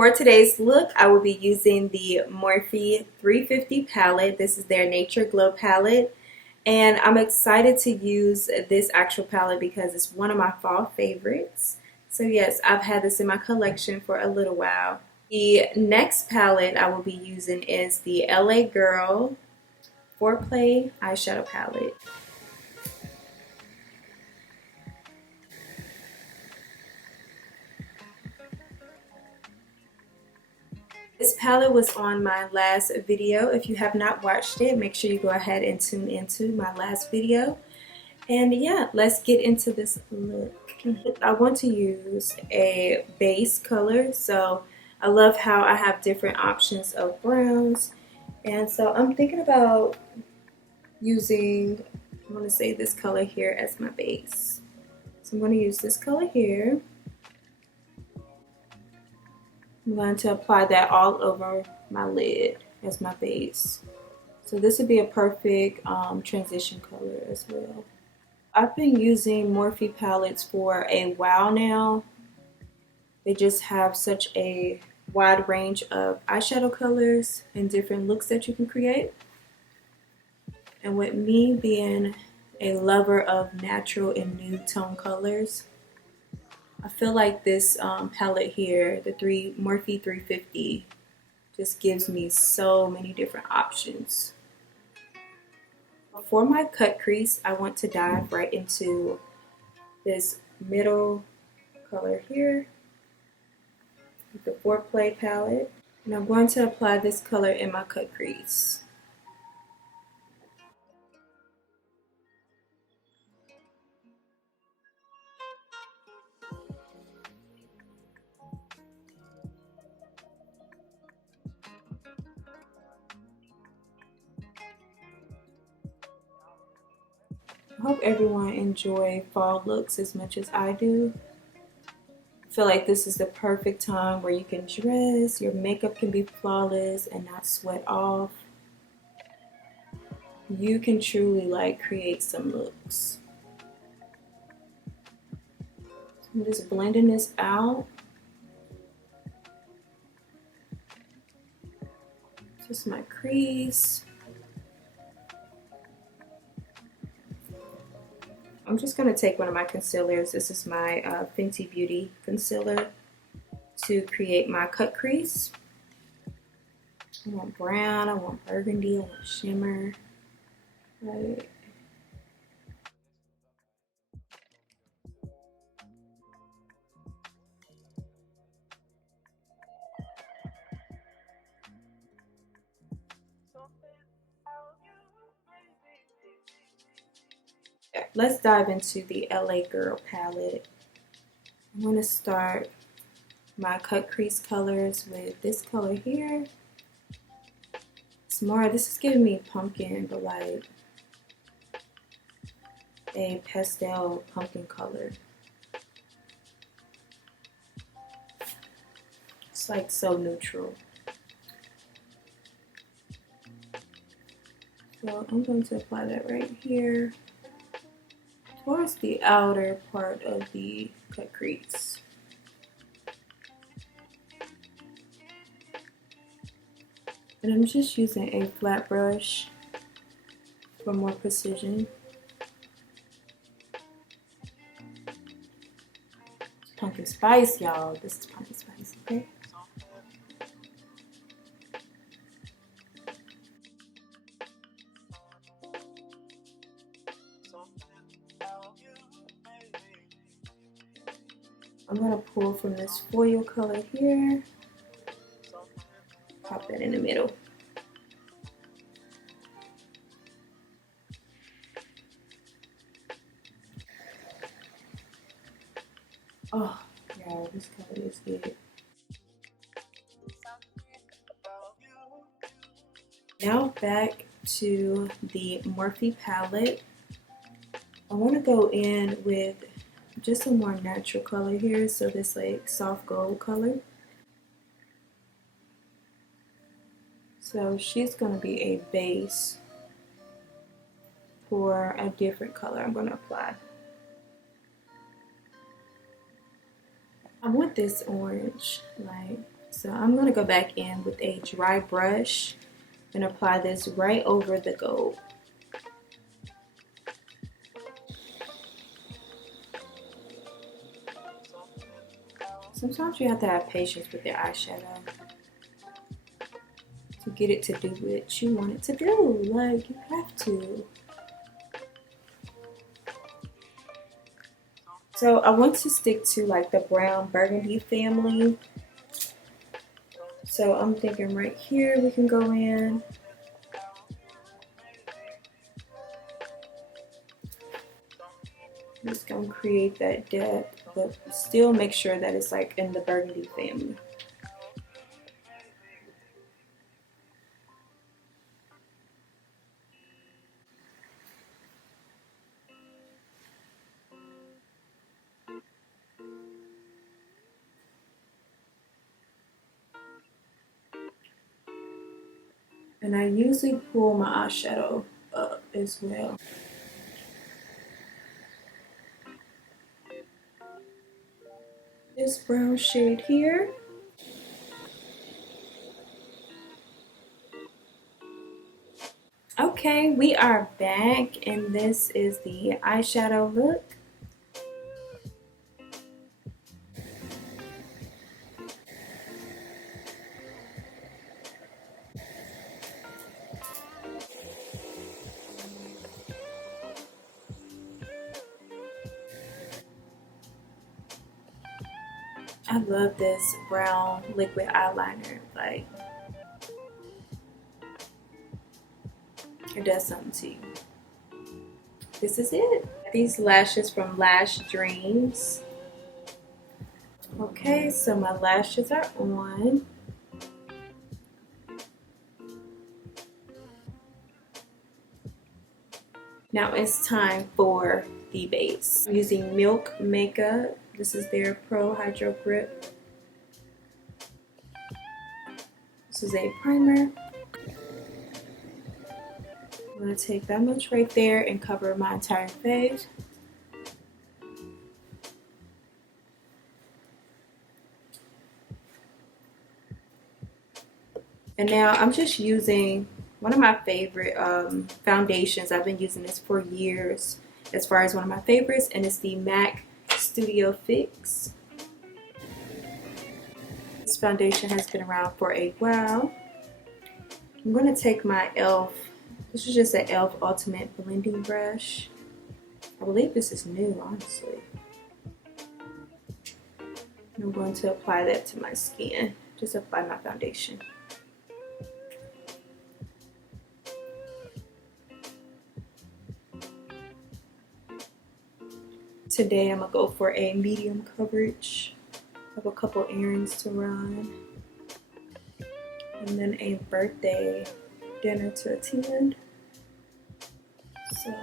for today's look, I will be using the Morphe 350 palette. This is their Nature Glow palette. And I'm excited to use this actual palette because it's one of my fall favorites. So yes, I've had this in my collection for a little while. The next palette I will be using is the LA Girl Foreplay Eyeshadow Palette. This palette was on my last video. If you have not watched it, make sure you go ahead and tune into my last video. And yeah, let's get into this look. I want to use a base color, so I love how I have different options of browns. And so I'm thinking about using, I want to say this color here as my base. So I'm going to use this color here. I'm going to apply that all over my lid as my base. So this would be a perfect transition color as well. I've been using Morphe palettes for a while now. They just have such a wide range of eyeshadow colors and different looks that you can create. And with me being a lover of natural and nude tone colors, I feel like this palette here, the Morphe 350, just gives me so many different options. For my cut crease, I want to dive right into this middle color here with the Foreplay palette. And I'm going to apply this color in my cut crease. I hope everyone enjoy fall looks as much as I do. I feel like this is the perfect time where you can dress, your makeup can be flawless and not sweat off. You can truly like create some looks. So I'm just blending this out. Just my crease. I'm just going to take one of my concealers. This is my Fenty Beauty concealer to create my cut crease. I want brown, I want burgundy, I want shimmer. Right. Let's dive into the LA Girl palette. I'm going to start my cut crease colors with this color here. It's more, this is giving me pumpkin, but like a pastel pumpkin color. It's like so neutral. So I'm going to apply that right here towards the outer part of the cut crease. And I'm just using a flat brush for more precision. It's pumpkin spice, y'all. This is pumpkin spice, okay? I'm going to pull from this foil color here, pop that in the middle. Oh, yeah, this color is good. Now back to the Morphe palette. I want to go in with just a more natural color here, so this like soft gold color. So she's going to be a base for a different color I'm going to apply. I want this orange, like So I'm going to go back in with a dry brush and apply this right over the gold. Sometimes you have to have patience with your eyeshadow to get it to do what you want it to do. Like, you have to. So I want to stick to like the brown burgundy family. So I'm thinking right here we can go in. Just gonna create that depth, but still make sure that it's like in the burgundy family. And I usually pull my eyeshadow up as well. This brown shade here. Okay, we are back, and this is the eyeshadow look. I love this brown liquid eyeliner. Like, it does something to you. This is it. These lashes from Lash Dreams. Okay, so my lashes are on. Now it's time for the base. I'm using Milk makeup. This is their Pro Hydro Grip. This is a primer. I'm going to take that much right there and cover my entire face. And now I'm just using one of my favorite foundations. I've been using this for years as far as one of my favorites, and it's the MAC Studio Fix. This foundation has been around for a while. I'm going to take my e.l.f. This is just an e.l.f. Ultimate Blending Brush. I believe this is new, honestly. And I'm going to apply that to my skin. Just apply my foundation. Today I'm going to go for a medium coverage. I have a couple errands to run. And then a birthday dinner to attend. So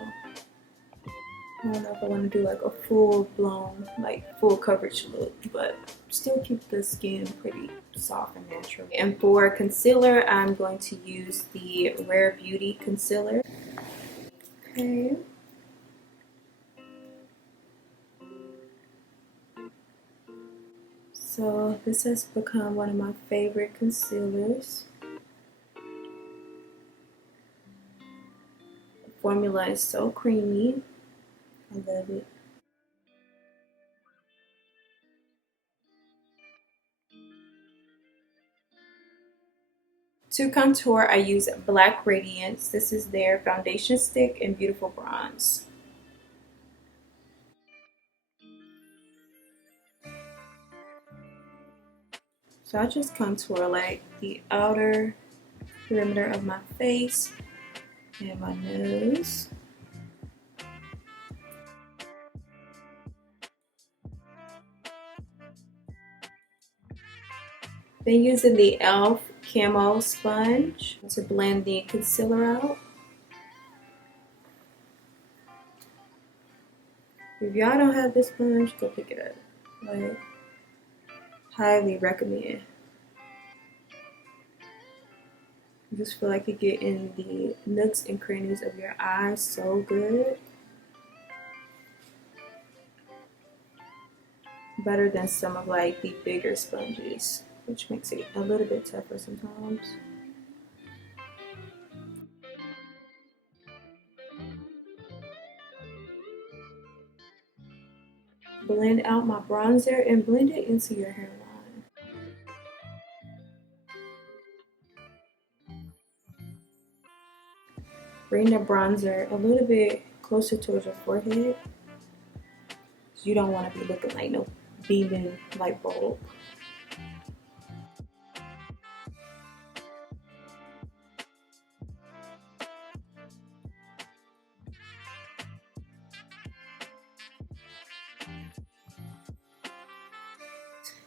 I don't know if I want to do like a full-blown, like full coverage look, but still keep the skin pretty soft and natural. And for concealer, I'm going to use the Rare Beauty concealer. Okay. So this has become one of my favorite concealers. The formula is so creamy. I love it. To contour, I use Black Radiance. This is their foundation stick in Beautiful Bronze. So I just contour like the outer perimeter of my face and my nose. Then using the e.l.f. Camo Sponge to blend the concealer out. If y'all don't have this sponge, go pick it up. Like, highly recommend. I just feel like it get in the nooks and crannies of your eyes so good. Better than some of like the bigger sponges. which makes it a little bit tougher sometimes. Blend out my bronzer and blend it into your hairline. Bring the bronzer a little bit closer towards your forehead. You don't want to be looking like no beaming light bulb.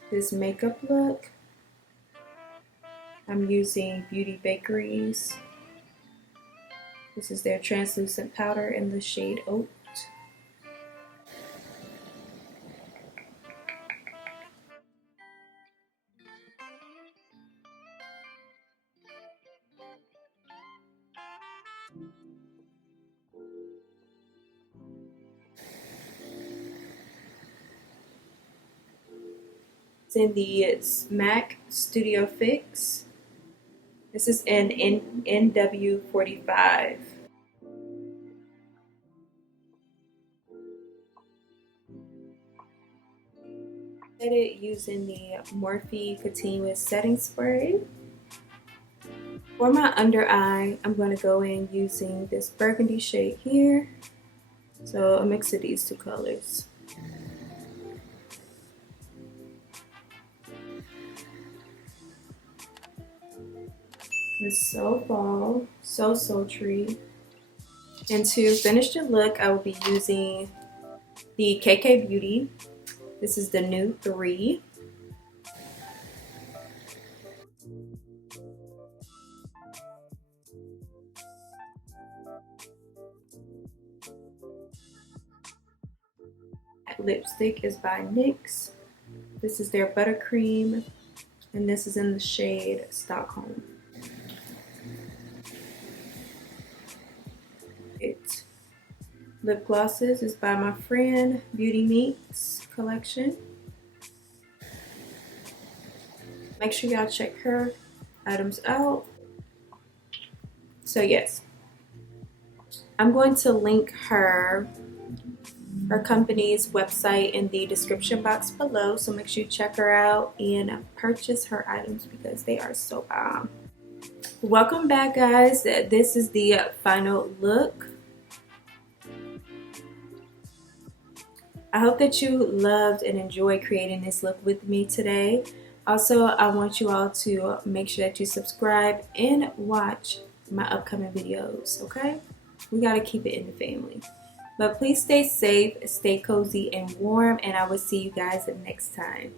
This makeup look, I'm using Beauty Bakeries. This is their translucent powder in the shade Oat. It's in the MAC Studio Fix. This is in NW45. Set it using the Morphe Continuous Setting Spray. For my under eye, I'm going to go in using this burgundy shade here. So a mix of these two colors. It's so fall, so sultry. And to finish the look, I will be using the KK Beauty. This is the new 3. Lipstick is by NYX. This is their Buttercream, and this is in the shade Stockholm. Lip glosses is by my friend Beauty Mink's collection. Make sure y'all check her items out. So yes, I'm going to link her company's website in the description box below, so make sure you check her out and purchase her items because they are so bomb. Welcome back, guys. This is the final look. I hope that you loved and enjoyed creating this look with me today. Also, I want you all to make sure that you subscribe and watch my upcoming videos, okay? We gotta keep it in the family. But please stay safe, stay cozy and warm, and I will see you guys next time.